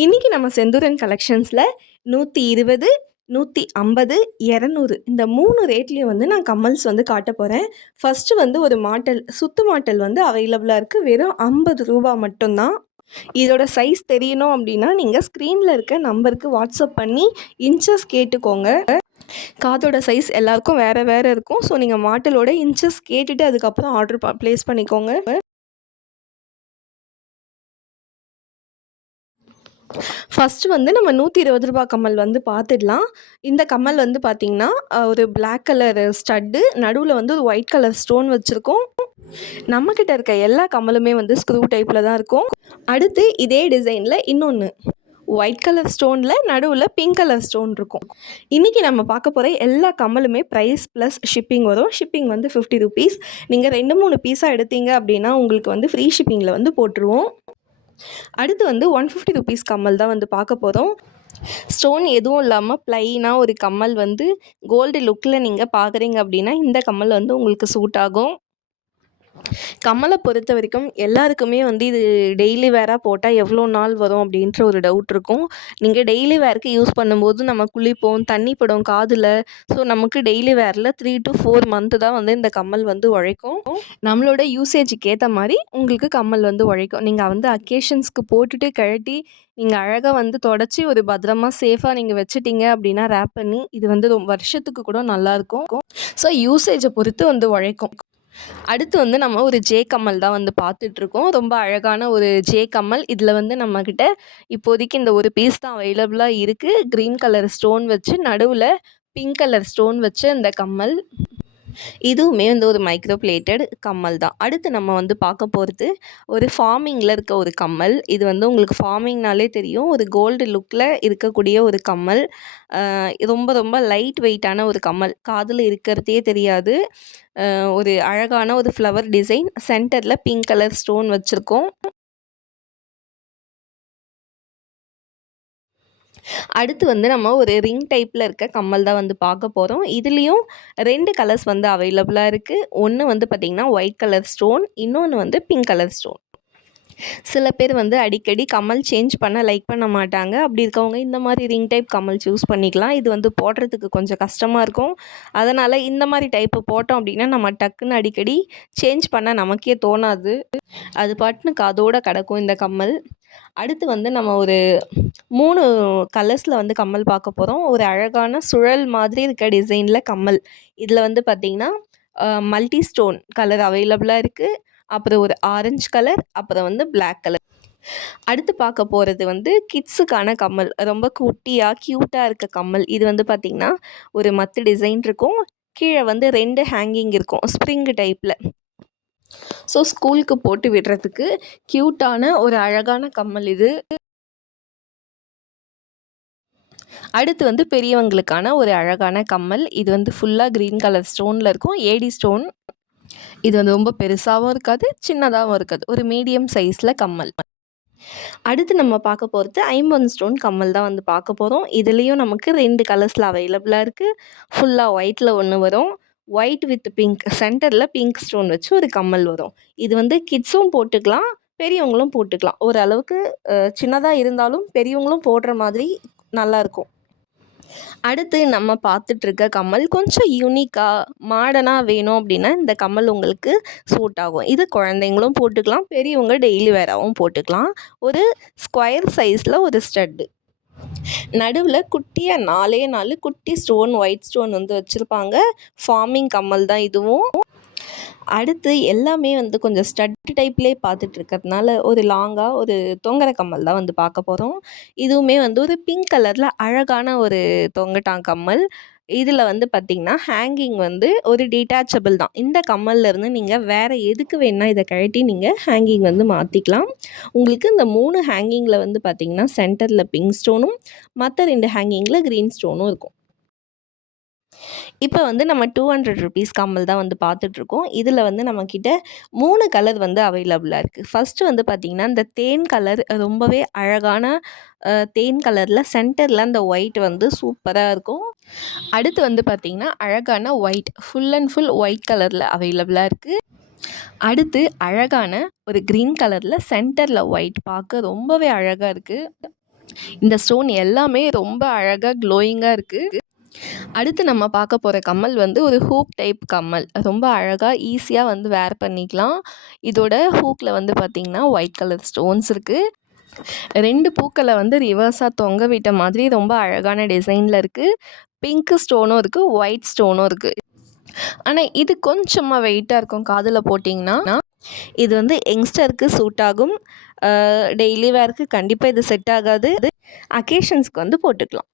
இன்றைக்கி நம்ம செந்தூரன் கலெக்ஷன்ஸில் 120, 150, 200 இந்த 3 ரேட்லேயும் வந்து நான் கம்மல்ஸ் வந்து காட்ட போகிறேன். ஃபஸ்ட்டு வந்து ஒரு மாட்டல், சுத்து மாட்டல் வந்து அவைலபிளாக இருக்குது. வெறும் 50 ரூபா மட்டும்தான். இதோட சைஸ் தெரியணும் அப்படின்னா நீங்கள் ஸ்க்ரீனில் இருக்க நம்பருக்கு வாட்ஸ்அப் பண்ணி இன்ச்சஸ் கேட்டுக்கோங்க. காதோட சைஸ் எல்லாருக்கும் வேறு வேறு இருக்கும். ஸோ நீங்கள் மாட்டலோட இன்ச்சஸ் கேட்டுட்டு அதுக்கப்புறம் ஆர்டர் ப்ளேஸ் பண்ணிக்கோங்க. ஃபஸ்ட்டு வந்து நம்ம 120 ரூபா கம்மல் வந்து பார்த்துடலாம். இந்த கம்மல் வந்து பார்த்திங்கன்னா ஒரு பிளாக் கலர் ஸ்டட்டு, நடுவில் வந்து ஒரு ஒயிட் கலர் ஸ்டோன் வச்சுருக்கோம். நம்மக்கிட்ட இருக்க எல்லா கம்மலுமே வந்து ஸ்க்ரூ டைப்பில் தான் இருக்கும். அடுத்து இதே டிசைனில் இன்னொன்று ஒயிட் கலர் ஸ்டோனில் நடுவில் பிங்க் கலர் ஸ்டோன் இருக்கும். இன்றைக்கி நம்ம பார்க்க போகிற எல்லா கம்மலுமே ப்ரைஸ் ப்ளஸ் ஷிப்பிங் வரும். ஷிப்பிங் வந்து 50 ருபீஸ். நீங்கள் 2-3 பீஸாக எடுத்தீங்க அப்படின்னா உங்களுக்கு வந்து ஃப்ரீ ஷிப்பிங்கில் வந்து போட்டுருவோம். அடுத்து வந்து 150 ருபீஸ் கம்மல் தான் வந்து பார்க்க போகிறோம். ஸ்டோன் எதுவும் இல்லாமல் ப்ளைனாக ஒரு கம்மல் வந்து கோல்டு லுக்கில் நீங்கள் பார்க்குறீங்க அப்படின்னா இந்த கம்மல் வந்து உங்களுக்கு சூட் ஆகும். கம்மலை பொறுத்த வரைக்கும் எல்லாருக்குமே வந்து இது டெய்லி வேராக போட்டால் எவ்வளோ நாள் வரும் அப்படின்ற ஒரு டவுட் இருக்கும். நீங்கள் டெய்லி வேருக்கு யூஸ் பண்ணும்போது நம்ம குளிப்போம், தண்ணி படும் காதில். ஸோ நமக்கு டெய்லி வேரில் 3 to 4 மந்த்து தான் வந்து இந்த கம்மல் வந்து உழைக்கும். நம்மளோட யூசேஜுக்கு ஏற்ற மாதிரி உங்களுக்கு கம்மல் வந்து உழைக்கும். நீங்கள் வந்து அக்கேஷன்ஸ்க்கு போட்டுட்டு கழட்டி நீங்கள் அழகாக வந்து தொடச்சி ஒரு பத்திரமா சேஃபாக நீங்கள் வச்சுட்டீங்க அப்படின்னா ரேப் பண்ணி இது வந்து வருஷத்துக்கு கூட நல்லாயிருக்கும். ஸோ யூசேஜை பொறுத்து வந்து உழைக்கும். அடுத்து வந்து நம்ம ஒரு ஜே கம்மல் தான் வந்து பார்த்துட்ருக்கோம். ரொம்ப அழகான ஒரு ஜே கம்மல். இதில் வந்து நம்மக்கிட்ட இப்போதைக்கு இந்த ஒரு பீஸ் தான் அவைலபிளாக இருக்குது. க்ரீன் கலர் ஸ்டோன் வச்சு நடுவில் பிங்க் கலர் ஸ்டோன் வச்சு இந்த கம்மல். இதுவுமே வந்து ஒரு மைக்ரோ பிளேட்டட் கம்மல் தான். அடுத்து நம்ம வந்து பார்க்க போகிறது ஒரு ஃபார்மிங்கில் இருக்க ஒரு கம்மல். இது வந்து உங்களுக்கு ஃபார்மிங்னாலே தெரியும். ஒரு கோல்டு லுக்கில் இருக்கக்கூடிய ஒரு கம்மல். ரொம்ப ரொம்ப லைட் வெயிட்டான ஒரு கம்மல். காதில் இருக்கிறதே தெரியாது. ஒரு அழகான ஒரு ஃப்ளவர் டிசைன். சென்டரில் பிங்க் கலர் ஸ்டோன் வச்சுருக்கோம். அடுத்து வந்து நம்ம ஒரு ரிங் டைப்பில் இருக்க கம்மல் தான் வந்து பார்க்க போகிறோம். இதுலேயும் 2 கலர்ஸ் வந்து அவைலபிளாக இருக்குது. ஒன்று வந்து பார்த்திங்கன்னா ஒயிட் கலர் ஸ்டோன், இன்னொன்று வந்து பிங்க் கலர் ஸ்டோன். சில பேர் வந்து அடிக்கடி கம்மல் சேஞ்ச் பண்ண லைக் பண்ண மாட்டாங்க. அப்படி இருக்கவங்க இந்த மாதிரி ரிங் டைப் கம்மல் சூஸ் பண்ணிக்கலாம். இது வந்து போடுறதுக்கு கொஞ்சம் கஷ்டமாக இருக்கும். அதனால் இந்த மாதிரி டைப்பு போட்டோம் அப்படின்னா நம்ம டக்குன்னு அடிக்கடி சேஞ்ச் பண்ண நமக்கே தோணாது. அது பாட்டுன்னு காதோட கிடக்கும் இந்த கம்மல். அடுத்து வந்து நம்ம ஒரு 3 கலர்ஸில் வந்து கம்மல் பார்க்க போகிறோம். ஒரு அழகான சுழல் மாதிரி இருக்க டிசைனில் கம்மல். இதில் வந்து பார்த்திங்கன்னா மல்டி ஸ்டோன் கலர் அவைலபிளாக இருக்குது. அப்புறம் ஒரு ஆரஞ்சு கலர், அப்புறம் வந்து பிளாக் கலர். அடுத்து பார்க்க போகிறது வந்து கிட்ஸுக்கான கம்மல். ரொம்ப குட்டியாக க்யூட்டாக இருக்க கம்மல். இது வந்து பார்த்திங்கன்னா ஒரு மத்து டிசைன் இருக்கும். கீழே வந்து 2 ஹேங்கிங் இருக்கும் ஸ்ப்ரிங் டைப்பில். ஸோ ஸ்கூலுக்கு போட்டு விடுறதுக்கு க்யூட்டான ஒரு அழகான கம்மல் இது. அடுத்து வந்து பெரியவங்களுக்கான ஒரு அழகான கம்மல். இது வந்து ஃபுல்லாக க்ரீன் கலர் ஸ்டோனில் இருக்கும். AD stone. இது வந்து ரொம்ப பெருசாகவும் இருக்காது, சின்னதாகவும் இருக்காது. ஒரு மீடியம் சைஸில் கம்மல். அடுத்து நம்ம பார்க்க போகிறது 50 ஸ்டோன் கம்மல் தான் வந்து பார்க்க போகிறோம். இதுலேயும் நமக்கு 2 கலர்ஸில் அவைலபிளாக இருக்குது. ஃபுல்லாக ஒயிட்டில் ஒன்று வரும். ஒயிட் வித் பிங்க், சென்டரில் பிங்க் ஸ்டோன் வச்சு ஒரு கம்மல் வரும். இது வந்து கிட்ஸும் போட்டுக்கலாம், பெரியவங்களும் போட்டுக்கலாம். ஓரளவுக்கு சின்னதாக இருந்தாலும் பெரியவங்களும் போடுற மாதிரி நல்லாயிருக்கும். அடுத்து நம்ம பார்த்துட்ருக்க கம்மல் கொஞ்சம் யூனிக்காக மாடர்னாக வேணும் அப்படின்னா இந்த கம்மல் உங்களுக்கு சூட் ஆகும். இது குழந்தைங்களும் போட்டுக்கலாம், பெரியவங்க டெய்லி வேராகவும் போட்டுக்கலாம். ஒரு ஸ்கொயர் சைஸில் ஒரு ஸ்டட்டு. நடுவில் குட்டியாக 4 குட்டி ஸ்டோன், ஒயிட் ஸ்டோன் வந்து வச்சுருப்பாங்க. ஃபார்மிங் கம்மல் தான் இதுவும். அடுத்து எல்லாமே வந்து கொஞ்சம் ஸ்டட் டைப்லேயே பார்த்துட்ருக்கிறதுனால ஒரு லாங்காக ஒரு தொங்குற கம்மல் தான் வந்து பார்க்க போகிறோம். இதுவுமே வந்து ஒரு பிங்க் கலரில் அழகான ஒரு தொங்கட்டான் கம்மல். இதில் வந்து பார்த்திங்கன்னா ஹேங்கிங் வந்து ஒரு டிட்டாச்சபிள் தான். இந்த கம்மல்லேருந்து நீங்கள் வேறு எதுக்கு வேணால் இதை கழட்டி நீங்கள் ஹேங்கிங் வந்து மாற்றிக்கலாம். உங்களுக்கு இந்த 3 ஹேங்கிங்கில் வந்து பார்த்திங்கன்னா சென்டரில் பிங்க் ஸ்டோனும் மற்ற 2 ஹேங்கிங்கில் க்ரீன் ஸ்டோனும் இருக்கும். இப்போ வந்து நம்ம 200 ருபீஸ் கம்மல் தான் வந்து பார்த்துட்ருக்கோம். இதில் வந்து நம்மக்கிட்ட 3 கலர் வந்து அவைலபிளாக இருக்குது. ஃபஸ்ட்டு வந்து பார்த்திங்கன்னா இந்த தேன் கலர் ரொம்பவே அழகான தேன் கலரில் சென்டரில் அந்த ஒயிட் வந்து சூப்பராக இருக்கும். அடுத்து வந்து பார்த்திங்கன்னா அழகான white, full and full white கலரில் அவைலபிளாக இருக்குது. அடுத்து அழகான ஒரு க்ரீன் கலரில் சென்டரில் ஒயிட், பார்க்க ரொம்பவே அழகாக இருக்குது. இந்த ஸ்டோன் எல்லாமே ரொம்ப அழகாக க்ளோயிங்காக இருக்குது. அடுத்து நம்ம பார்க்க போகிற கம்மல் வந்து ஒரு ஹூக் டைப் கம்மல். ரொம்ப அழகாக ஈஸியாக வந்து வேர் பண்ணிக்கலாம். இதோட ஹூக்கில் வந்து பார்த்திங்கன்னா ஒயிட் கலர் ஸ்டோன்ஸ் இருக்குது. 2 பூக்களை வந்து ரிவர்ஸாக தொங்க விட்ட மாதிரி ரொம்ப அழகான டிசைனில் இருக்குது. பிங்க் ஸ்டோனும் இருக்குது, ஒயிட் ஸ்டோனும் இருக்குது. ஆனால் இது கொஞ்சமாக வெயிட்டாக இருக்கும் காதில் போட்டிங்கன்னா. இது வந்து யங்ஸ்டருக்கு சூட் ஆகும். டெய்லி வேருக்கு கண்டிப்பாக இது செட் ஆகாது. அக்கேஷன்ஸ்க்கு வந்து போட்டுக்கலாம்.